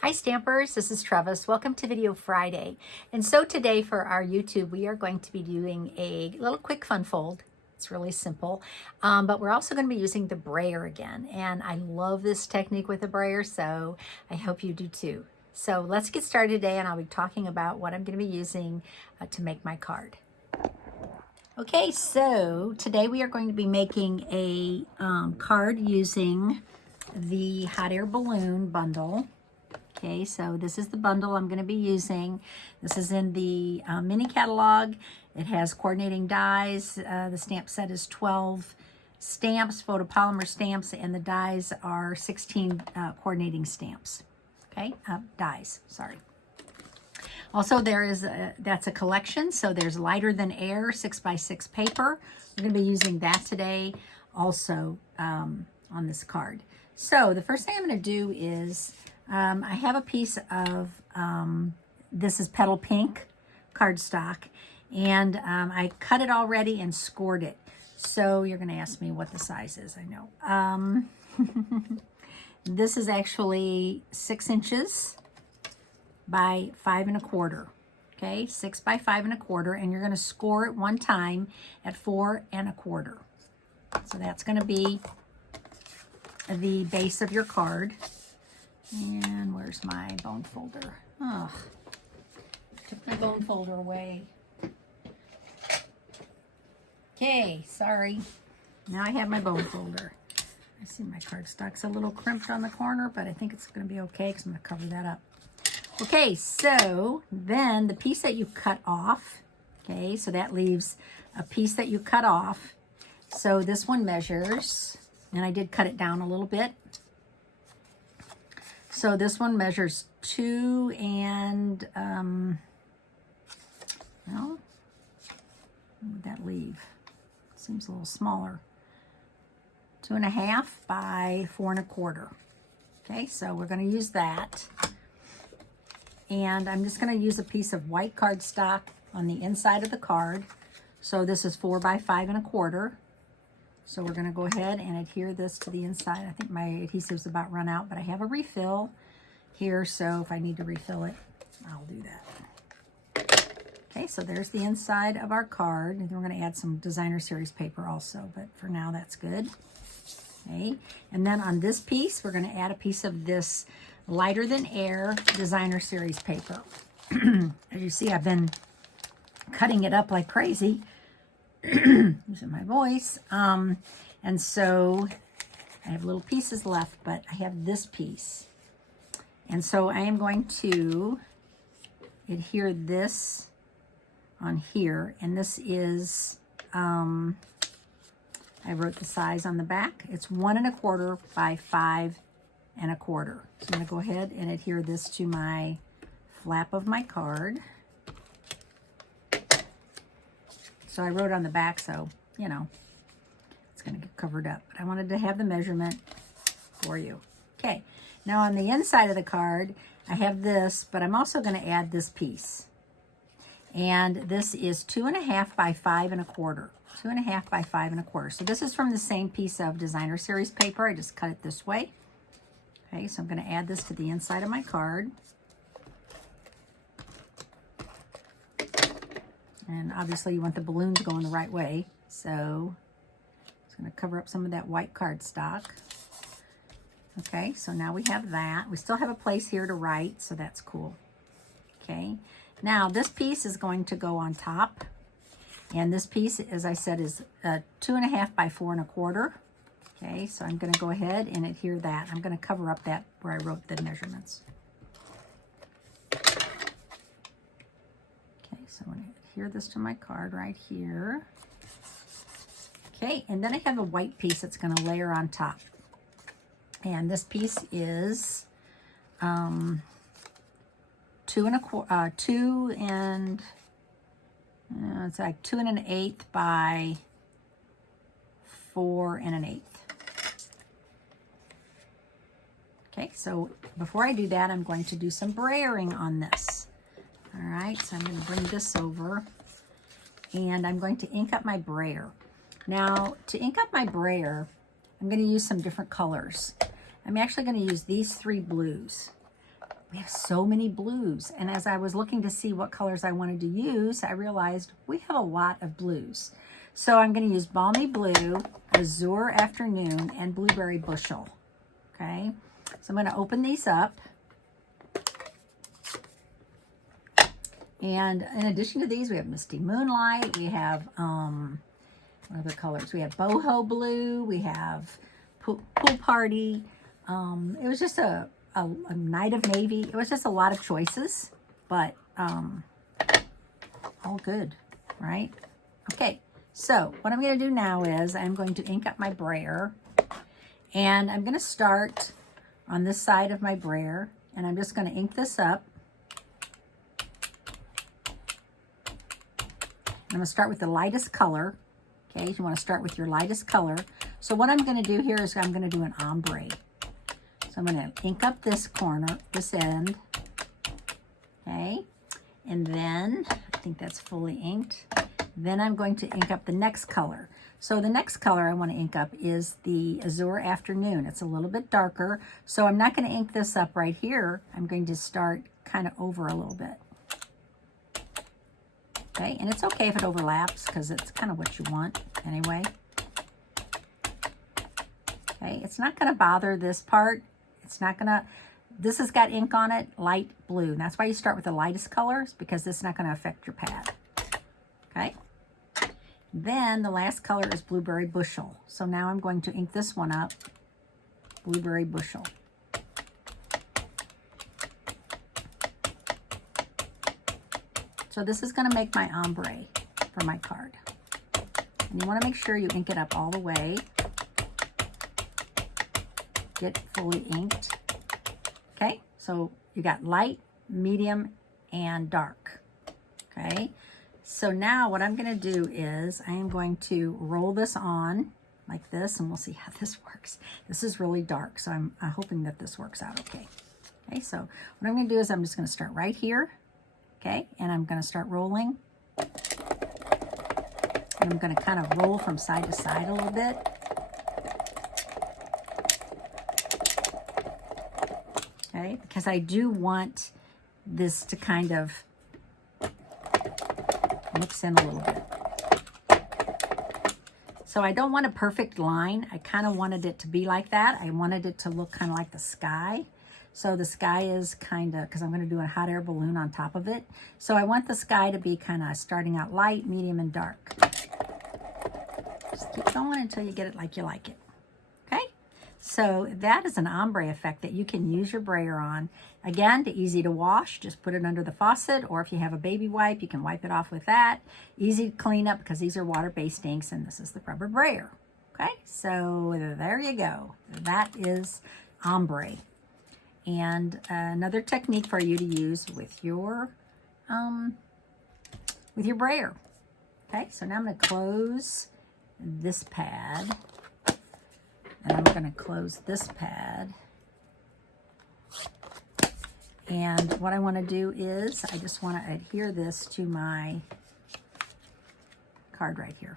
Hi Stampers, this is Trevis. Welcome to Video Friday. And so today for our YouTube, we are going to be doing a little quick fun fold. It's really simple, but we're also going to be using the brayer again. And I love this technique with the brayer, so I hope you do too. So let's get started today, and I'll be talking about what I'm going to be using to make my card. Okay, so today we are going to be making a card using the hot air balloon bundle. Okay, so this is the bundle I'm going to be using. This is in the mini catalog. It has coordinating dies. The stamp set is 12 stamps, photopolymer stamps, and the dies are 16 coordinating stamps. Okay, dies, sorry. Also, that's a collection, so there's lighter than air 6x6 paper. We're going to be using that today also on this card. So the first thing I'm going to do is I have a piece of, this is Petal Pink cardstock, and I cut it already and scored it. So you're going to ask me what the size is, I know. This is actually 6 inches by 5 1/4. Okay, 6 by 5 1/4, and you're going to score it one time at 4 1/4. So that's going to be the base of your card. And where's my bone folder? Oh, took my bone folder away. Okay, sorry. Now I have my bone folder. I see my cardstock's a little crimped on the corner, but I think it's going to be okay because I'm going to cover that up. Okay, so then the piece that you cut off, okay, so that leaves a piece that you cut off. So this one measures, and I did cut it down a little bit. So this one measures 2 and, well, what would that leave? Seems a little smaller. 2.5 by 4 1/4. Okay, so we're going to use that. And I'm just going to use a piece of white cardstock on the inside of the card. So this is 4 by 5 1/4. So we're going to go ahead and adhere this to the inside. I think my adhesive's about run out, but I have a refill here, so if I need to refill it, I'll do that. Okay, so there's the inside of our card. And we're going to add some designer series paper also, but for now that's good. Okay, and then on this piece, we're going to add a piece of this lighter than air designer series paper. As you see, I've been cutting it up like crazy. Using my voice. And so I have little pieces left, but I have this piece. And so I am going to adhere this on here. And this is, I wrote the size on the back. It's 1 1/4 by 5 1/4. So I'm going to go ahead and adhere this to my flap of my card. So I wrote on the back, so, you know, it's going to get covered up. But I wanted to have the measurement for you. Okay, now on the inside of the card, I have this, but I'm also going to add this piece. And this is 2.5 by 5 1/4. 2.5 by 5 1/4. So this is from the same piece of designer series paper. I just cut it this way. Okay, so I'm going to add this to the inside of my card. And obviously you want the balloons going the right way. So I'm just going to cover up some of that white cardstock. Okay, so now we have that. We still have a place here to write, so that's cool. Okay, now this piece is going to go on top. And this piece, as I said, is 2.5 by 4 1/4. Okay, so I'm going to go ahead and adhere that. I'm going to cover up that where I wrote the measurements. Okay, so I'm going to adhere this to my card right here. Okay, and then I have a white piece that's going to layer on top. And this piece is 2 and it's like 2 1/8 by 4 1/8. Okay, so before I do that, I'm going to do some brayering on this. All right, so I'm going to bring this over, and I'm going to ink up my brayer. Now, to ink up my brayer, I'm going to use some different colors. I'm actually going to use these 3 blues. we have so many blues. And as I was looking to see what colors I wanted to use, I realized we have a lot of blues. So I'm going to use Balmy Blue, Azure Afternoon, and Blueberry Bushel. Okay, so I'm going to open these up. And in addition to these, we have Misty Moonlight, we have, what other colors? We have Boho Blue, we have Pool Party. It was just a night of navy. It was just a lot of choices, but all good, right? Okay, so what I'm going to do now is I'm going to ink up my brayer, and I'm going to start on this side of my brayer, and I'm just going to ink this up. I'm going to start with the lightest color. Okay, you want to start with your lightest color. So what I'm going to do here is I'm going to do an ombre. So I'm going to ink up this corner, this end. Okay, and then I think that's fully inked. Then I'm going to ink up the next color. So the next color I want to ink up is the Azure Afternoon. It's a little bit darker. So I'm not going to ink this up right here. I'm going to start kind of over a little bit. Okay, and it's okay if it overlaps because it's kind of what you want anyway. Okay, it's not going to bother this part. It's not going to, this has got ink on it, light blue. And that's why you start with the lightest colors, because this is not going to affect your pad. Okay, then the last color is Blueberry Bushel. So now I'm going to ink this one up, Blueberry Bushel. So this is going to make my ombre for my card. And you want to make sure you ink it up all the way. Get fully inked. Okay, so you got light, medium, and dark. Okay, so now what I'm going to do is I am going to roll this on like this, and we'll see how this works. This is really dark, so I'm hoping that this works out okay. Okay, so what I'm going to do is I'm just going to start right here. Okay, and I'm going to start rolling. And I'm going to kind of roll from side to side a little bit. Okay, because I do want this to kind of mix in a little bit. So I don't want a perfect line. I kind of wanted it to be like that. I wanted it to look kind of like the sky. So the sky is kind of, because I'm going to do a hot air balloon on top of it. So I want the sky to be kind of starting out light, medium, and dark. Just keep going until you get it like you like it. Okay? So that is an ombre effect that you can use your brayer on. Again, easy to wash. Just put it under the faucet, or if you have a baby wipe, you can wipe it off with that. Easy to clean up because these are water-based inks, and this is the rubber brayer. Okay? So there you go. That is ombre. And another technique for you to use with your brayer. Okay, so now I'm going to close this pad, and I'm going to close this pad. And what I want to do is I just want to adhere this to my card right here.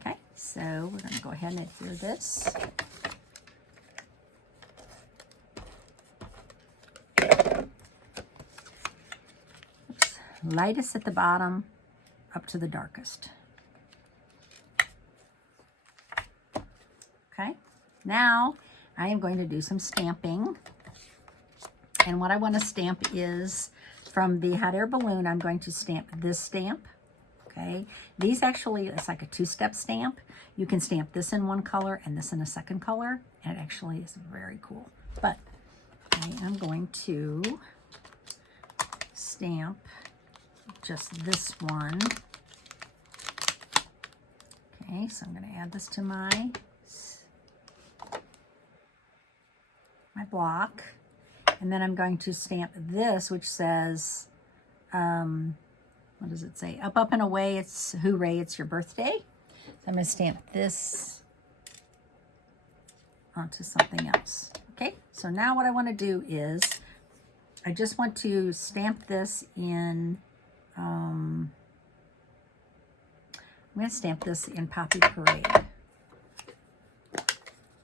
Okay, so we're going to go ahead and adhere this. Lightest at the bottom up to the darkest. Okay, now I am going to do some stamping. And what I want to stamp is from the hot air balloon, I'm going to stamp this stamp. Okay, these actually, it's like a two-step stamp. You can stamp this in one color and this in a second color, and it actually is very cool. But I am going to stamp just this one. Okay, so I'm going to add this to my block. And then I'm going to stamp this, which says, what does it say? Up, up, and away, it's hooray, it's your birthday. So I'm going to stamp this onto something else. Okay, so now what I want to do is, I just want to stamp this in, I'm going to stamp this in Poppy Parade. I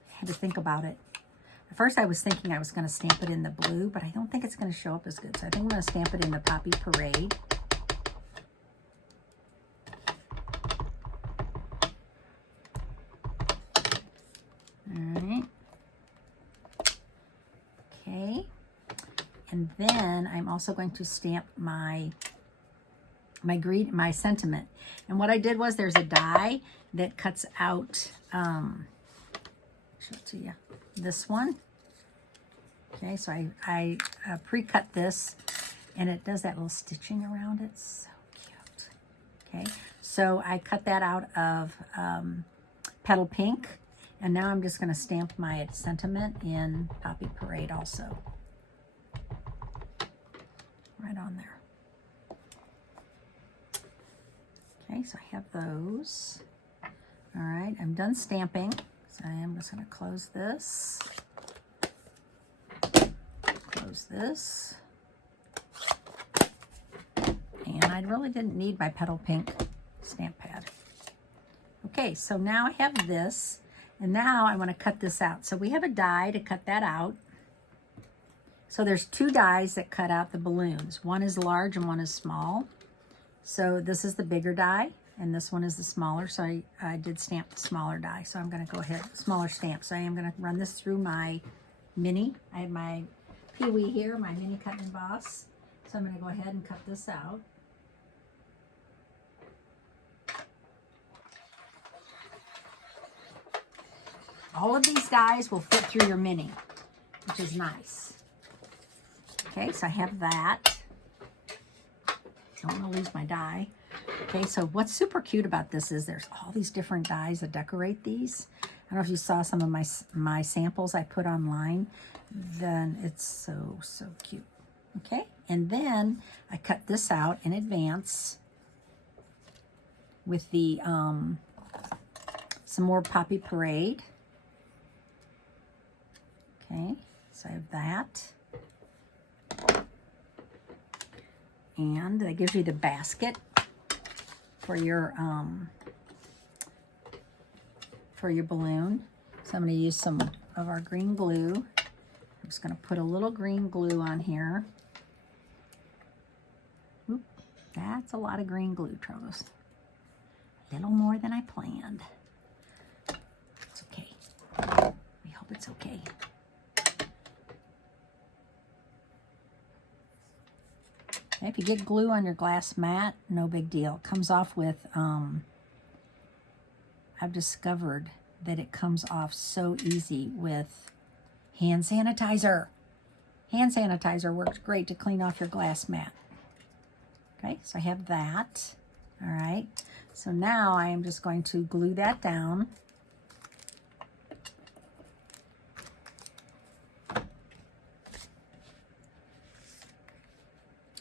had to think about it. At first I was thinking I was going to stamp it in the blue, but I don't think it's going to show up as good. So I think I'm going to stamp it in the Poppy Parade. Alright. Okay. And then I'm also going to stamp my sentiment. And what I did was there's a die that cuts out, show it to you, this one. Okay, so I pre-cut this, and it does that little stitching around it. So cute. Okay, so I cut that out of Petal Pink, and now I'm just going to stamp my sentiment in Poppy Parade also. Right on there. Okay, so I have those. All right, I'm done stamping. So I am just going to close this. Close this. And I really didn't need my Petal Pink stamp pad. Okay, so now I have this, and now I want to cut this out. So we have a die to cut that out. So there's two dies that cut out the balloons. One is large and one is small. So this is the bigger die, and this one is the smaller. So I did stamp the smaller die. So I'm going to go ahead, smaller stamp. So I am going to run this through my mini. I have my Pee-wee here, my mini cut and emboss. So I'm going to go ahead and cut this out. All of these dies will fit through your mini, which is nice. Okay, so I have that. Don't want to lose my die. Okay, so what's super cute about this is there's all these different dies that decorate these. I don't know if you saw some of my samples I put online. Then it's so cute. Okay, and then I cut this out in advance with the some more Poppy Parade. Okay, so I have that. And that gives you the basket for your balloon. So I'm going to use some of our green glue. I'm just going to put a little green glue on here. Oop, that's a lot of green glue, Trevis. A little more than I planned. It's okay. We hope it's okay. If you get glue on your glass mat, no big deal. It comes off with, I've discovered that it comes off so easy with hand sanitizer. Hand sanitizer works great to clean off your glass mat. Okay, so I have that. All right, so now I am just going to glue that down.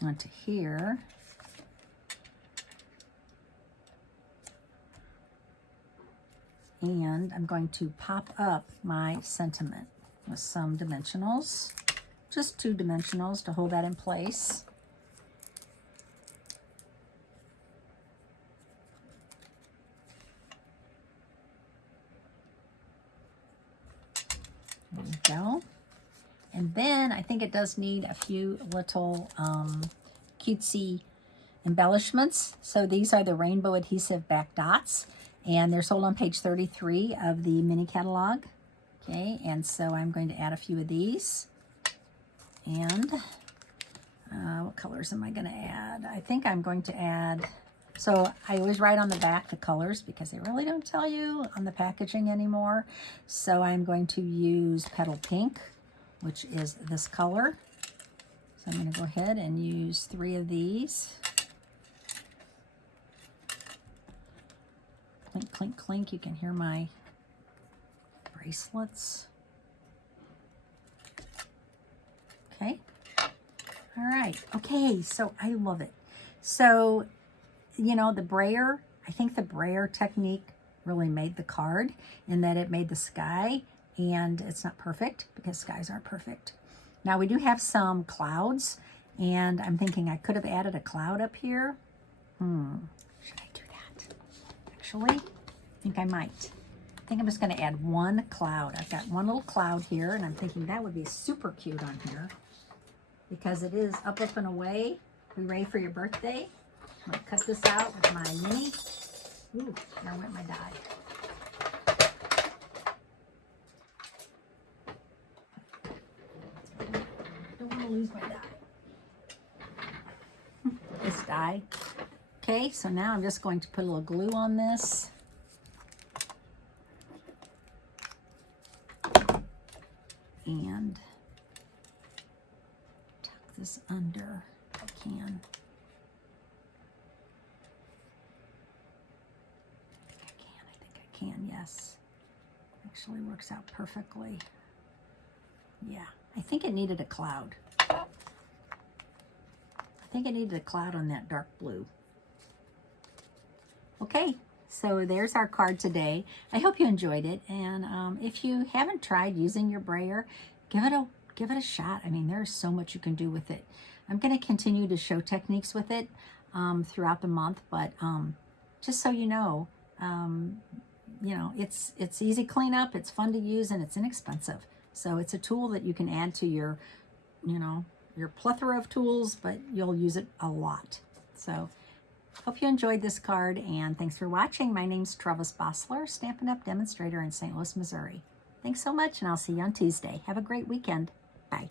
Onto here. And I'm going to pop up my sentiment with some dimensionals, just 2 dimensionals to hold that in place. There we go. And then I think it does need a few little cutesy embellishments. So these are the rainbow adhesive back dots, and they're sold on page 33 of the mini catalog. Okay, and so I'm going to add a few of these. And what colors am I going to add? I think I'm going to add, so I always write on the back the colors because they really don't tell you on the packaging anymore. So I'm going to use Petal Pink, which is this color. So I'm going to go ahead and use 3 of these. Clink, clink, clink. You can hear my bracelets. Okay. All right. Okay, so I love it. So, you know, the brayer, I think the brayer technique really made the card in that it made the sky. And it's not perfect because skies aren't perfect. Now we do have some clouds, and I'm thinking I could have added a cloud up here. Should I do that? Actually, I think I might. think I'm just going to add one cloud. I've got one little cloud here, and I'm thinking that would be super cute on here because it is up and away. Hooray for your birthday. I'm going to cut this out with my mini. Ooh, there went my die. Don't want to lose my die. This die. Okay, so now I'm just going to put a little glue on this. And tuck this under if I can. I think I can, yes. Actually works out perfectly. Yeah, I think it needed a cloud. I think it needed a cloud on that dark blue. Okay, so there's our card today. I hope you enjoyed it, and if you haven't tried using your brayer, give it a shot. I mean, there's so much you can do with it. I'm going to continue to show techniques with it throughout the month, but just so you know, it's easy cleanup, it's fun to use, and it's inexpensive. So it's a tool that you can add to your, your plethora of tools, but you'll use it a lot. So hope you enjoyed this card, and thanks for watching. My name's Trevis Bossler, Stampin' Up! Demonstrator in St. Louis, Missouri. Thanks so much, and I'll see you on Tuesday. Have a great weekend. Bye.